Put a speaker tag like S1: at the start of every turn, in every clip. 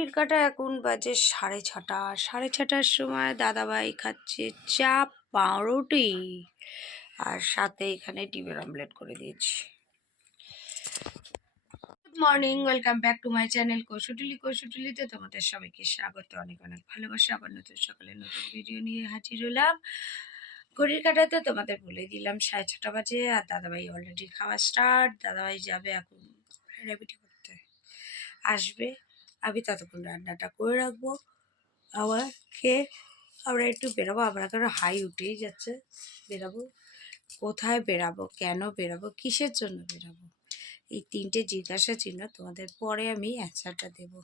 S1: ঘড়ির কাটা এখন বাজে সাড়ে ছটা। সাড়ে ছটার সময় দাদাভাই খাচ্ছে চা, পাউরুটি আর সাথে এখানে ডিমের অমলেট করে দিয়েছি। Good morning welcome back to my channel Koushutuli কৌশুটুলিতে তোমাদের সবাইকে স্বাগত। অনেক অনেক ভালোবাসা। আবার নতুন সকালে নতুন ভিডিও নিয়ে হাজির হলাম। ঘড়ির কাটাতে তোমাদের বলে দিলাম সাড়ে ছটা বাজে আর দাদাভাই অলরেডি খাওয়া স্টার্ট দাদাভাই যাবে এখন রেপিটি করতে। আসবে। আমি ততক্ষণ রান্নাটা করে রাখব। আবার খেয়ে আমরা একটু বেরোবো। আমরা কারও হাই উঠেই যাচ্ছে। বেরাবো। কোথায় বেরাবো? কেন বেরাবো? কিসের জন্য বেরাবো? এই তিনটে জিজ্ঞাসা চিহ্ন তোমাদের পরে আমি অ্যান্সারটা দেবো।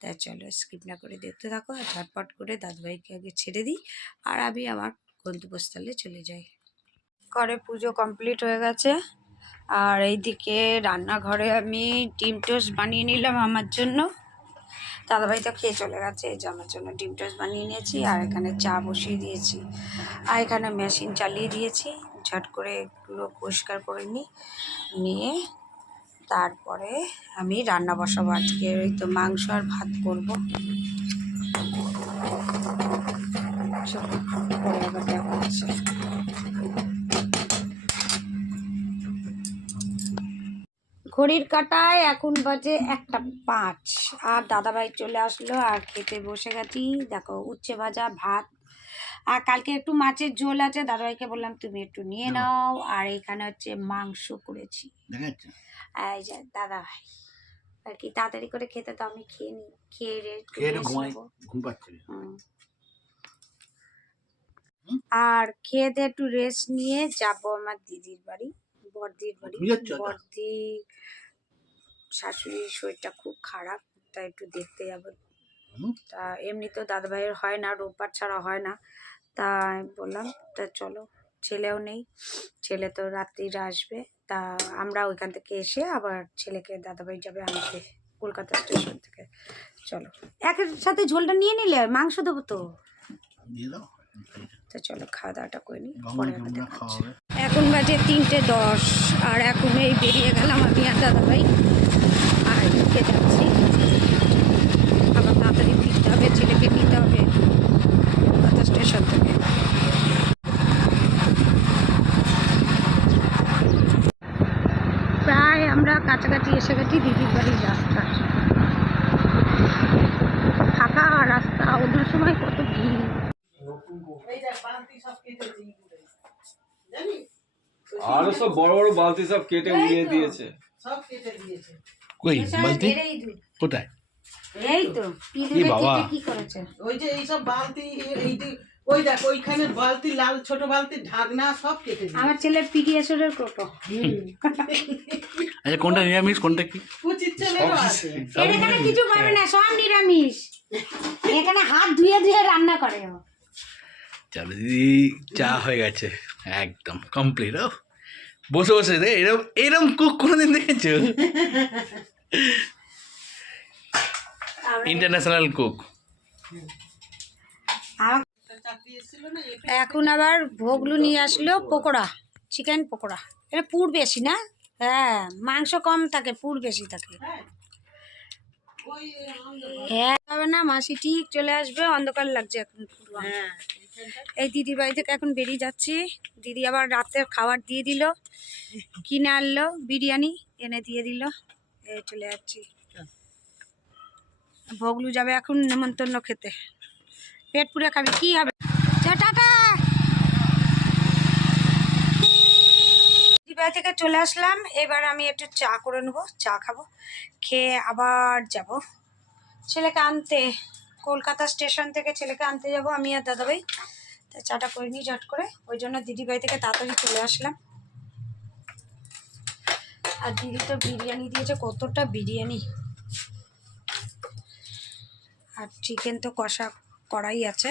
S1: তাই চলো স্কিপ না করে দেখতে থাকো আর ঝটপট করে দাদুভাইকে আগে ছেড়ে দিই আর আমি আমার গন্তব্যস্থলে চলে যাই। ঘরে পুজো কমপ্লিট হয়ে গেছে। আর এইদিকে রান্নাঘরে আমি ডিম টোস্ট বানিয়ে নিলাম আমার জন্য। দাদাভাই তো খেয়ে চলে গেছে। এই যে জন্য ডিম টোস্ট বানিয়ে নিয়েছি, আর এখানে চা বসিয়ে দিয়েছি। আর এখানে মেশিন চালিয়ে দিয়েছি, ঝট করে এগুলো পরিষ্কার করে নিই, নিয়ে তারপরে আমি রান্না বসাবো। আজকে ওই তো মাংস আর ভাত করব। ঘড়ির কাটায় এখন বাজে একটা পাঁচ। আর দাদাভাই চলে আসলো আর খেতে বসে গেছি। দেখো উচ্ছে ভাজা ভাত। আর কালকে একটু মাছের ঝোল আছে দাদাভাইকে বললাম তুমি একটু নিয়ে নাও। আর এখানে হচ্ছে মাংস করেছি। এই যে দাদাভাই আর কি তাড়াতাড়ি করে খেতে তো আমি খেয়ে নিই খেয়ে? আর খেয়ে দিয়ে একটু রেস্ট নিয়ে যাব আমার দিদির বাড়ি। বড়দির বাড়ি বড়দি শাশুড়ির শরীরটা খুব খারাপ তা একটু দেখতে যাব। তা এমনি তো দাদা ভাইয়ের হয় না রোববার ছাড়া হয় না। তা বললাম তা চলো ছেলেও নেই ছেলে তো রাত্রিরা আসবে। তা আমরা ওইখান থেকে এসে আবার ছেলেকে দাদাভাই যাবে আনতে কলকাতা স্টেশন থেকে। চলো একের সাথে ঝোলটা নিয়ে নিলে মাংস দেবো তো? তো চলো খাওয়া দাওয়াটা করে নিই পরে এখন বাজে তিনটে দশ আর এখন এই বেরিয়ে গেলাম আমি আর দাদাভাই। আর ঢুকে যাচ্ছি। আবার তাড়াতাড়ি ফিরতে হবে ছেলেকে নিতে হবে। কলকাতা স্টেশন থেকে। প্রায় আমরা কাছাকাছি এসে গেছি দিদির বাড়ির রাস্তা। ফাঁকা রাস্তা অন্য সময় কত ভিড়।
S2: আরও সব বড় বড় বালতি সব কেটে উড়িয়ে দিয়েছে।
S3: সব কেটে দিয়েছে।
S4: কই বালতি? কোথায়?
S1: এই তো পিঁড়ে কেটে কি করেছে?
S3: ওই যে এইসব বালতি এই যে ওই দেখ ওইখানে বালতি লাল ছোট বালতি ঢাকনা সব কেটে দিয়েছে।
S1: আমার ছেলের পিডিএসের কোটো
S4: আচ্ছা কোনটা নিরামিষ কোনটা কি?
S3: কুচির ছেলেরও আছে।
S1: এখানে কিছু পাবে না সব নিরামিষ। এখানে হাত ধুয়ে ধুয়ে রান্না করে ও।
S4: চলো দিদি চা হয়ে গেছে। একদম কমপ্লিট ও। বসে বসে রে এরম এরম কুক কোনোদিন দেখেছ? ইন্টারন্যাশনাল কুক
S1: এখন আবার ভোগলু নিয়ে আসলো পকোড়া চিকেন পকোড়া। এটা পুর বেশি না? হ্যাঁ মাংস কম থাকে পুর বেশি থাকে।
S3: হ্যাঁ
S1: হ্যাঁ হবে না মাসি ঠিক চলে আসবে অন্ধকার লাগছে এখন পুরো।
S3: হ্যাঁ
S1: এই দিদির বাড়ি থেকে এখন বেরিয়ে যাচ্ছি। দিদি আবার রাতের খাবার দিয়ে দিল, কিনে আনলো, বিরিয়ানি এনে দিয়ে দিল, এই চলে যাচ্ছি। ভগলু যাবে এখন নেমন্তন্ন খেতে। পেট পুরে খাবে, কি হবে? থেকে চলে আসলাম, এবার আমি একটু চা করে নেব, চা খাব, খেয়ে আবার যাব। ছেলেকে আনতে। কলকাতা স্টেশন থেকে ছেলেকে আনতে যাব আমি আর দাদাভাই। তা চাটা করে নিই ঝট করে। ওই জন্য দিদিভাই থেকে তাড়াতাড়ি চলে আসলাম। আর দিদি তো বিরিয়ানি দিয়েছে কতটা বিরিয়ানি। আর চিকেন তো কষা করাই আছে।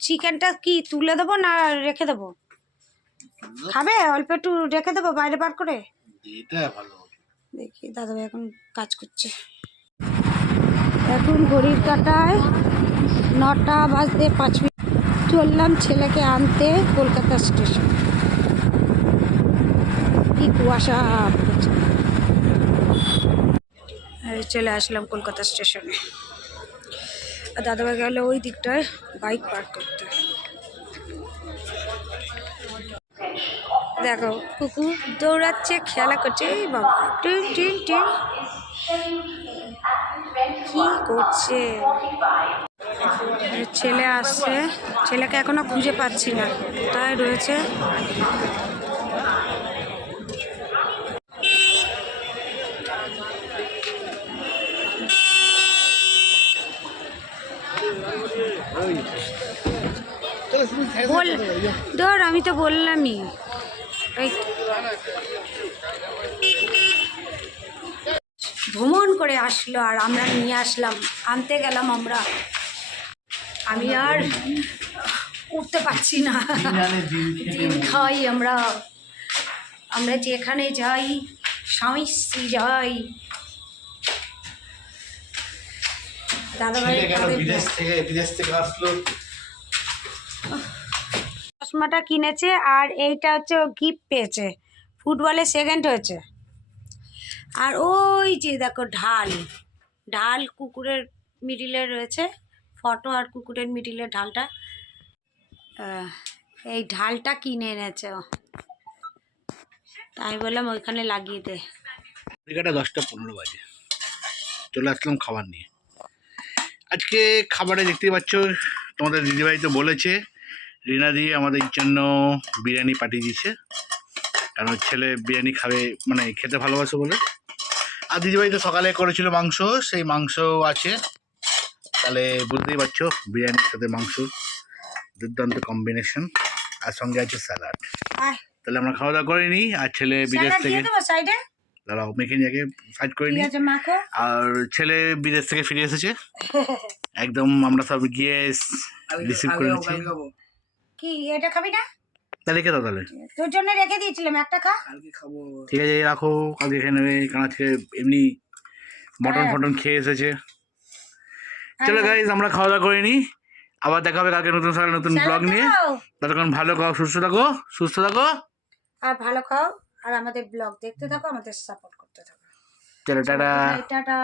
S1: চিকেনটা কি তুলে দেবো না রেখে দেবো? খাবে? অল্প একটু রেখে দেবো বাইরে বার করে? দেখি দাদাভাই এখন কাজ করছে। এখন ঘড়ির কাটায় নটা বাজতে পাঁচ মিনিট। চললাম ছেলেকে আনতে কলকাতা স্টেশন। কি কুয়াশা চলে আসলাম কলকাতা স্টেশনে। আর দাদাভাই গেল ওই দিকটায় বাইক পার্ক করতে। দেখো, কুকুর দৌড়াচ্ছে, খেলা করছে, এই বাবা। টিন টিন টিন। কি করছে? ছেলে আসছে। ছেলেকে এখনও খুঁজে পাচ্ছি না। তাই রয়েছে? বল ধর, আমি তো বললামই। ভ্রমণ করে আসলো আর আমরা নিয়ে আসলাম। আনতে গেলাম আমরা। আমি আর উঠতে পারছি না। দিন খাই আমরা। আমরা যেখানে যাই স্বামী স্ত্রী যাই। চশমাটা কিনেছে আর এইটা হচ্ছে গিফট পেয়েছে। ফুটবলে সেকেন্ড হয়েছে। আর ওই যে দেখো ঢাল ঢাল কুকুরের মিডিলে রয়েছে ফটো আর কুকুরের মিডিলে ঢালটা। এই ঢালটা কিনে এনেছে তাই বললাম ওইখানে লাগিয়ে দে।
S4: ঘড়িকাটা দশটা পনেরো বাজে। চলে আসলাম খাবার নিয়ে। আজকে খাবারে দেখতেই পাচ্ছ, তোমাদের দিদিভাই তো বলেছে, রিনা দিয়ে আমাদের জন্য বিরিয়ানি পাঠিয়ে দিয়েছে। কারণ ছেলে বিরিয়ানি খাবে মানে খেতে ভালোবাসে বলে। আর দিদিভাই তো সকালে করেছিল মাংস সেই মাংস আছে। তাহলে বুঝতেই পারছ বিরিয়ানির সাথে মাংস দুর্দান্ত কম্বিনেশন আর সঙ্গে আছে স্যালাড তাহলে আমরা খাওয়া দাওয়া করে নিই আর ছেলে বিদেশ থেকে দাঁড়াও মেখে নিয়ে আগে সাইড করে নিই। আর ছেলে বিদেশ থেকে ফিরে এসেছে। একদম আমরা সব গিয়ে রিসিভ করে নিচ্ছি।
S1: কি এটা খাবি না?
S4: তাহলে কে দাও তাহলে।
S1: তোর জন্য রেখে দিয়েছিলাম একটা খা।
S4: ঠিক আছে রাখো কালকে খেয়ে নেবে কারণ আজকে এমনি মটন
S1: হ্যাঁ।
S4: ফটন খেয়ে এসেছে। চলো গাইজ আমরা খাওয়া দাওয়া করে নিই আবার দেখা হবে কালকে নতুন সকালে নতুন ব্লগ নিয়ে। ততক্ষণ ভালো খাও সুস্থ থাকো সুস্থ থাকো।
S1: আর ভালো খাও আর আমাদের ব্লগ দেখতে থাকো আমাদের সাপোর্ট করতে থাকো।
S4: চলো টাটা।
S1: টাটা।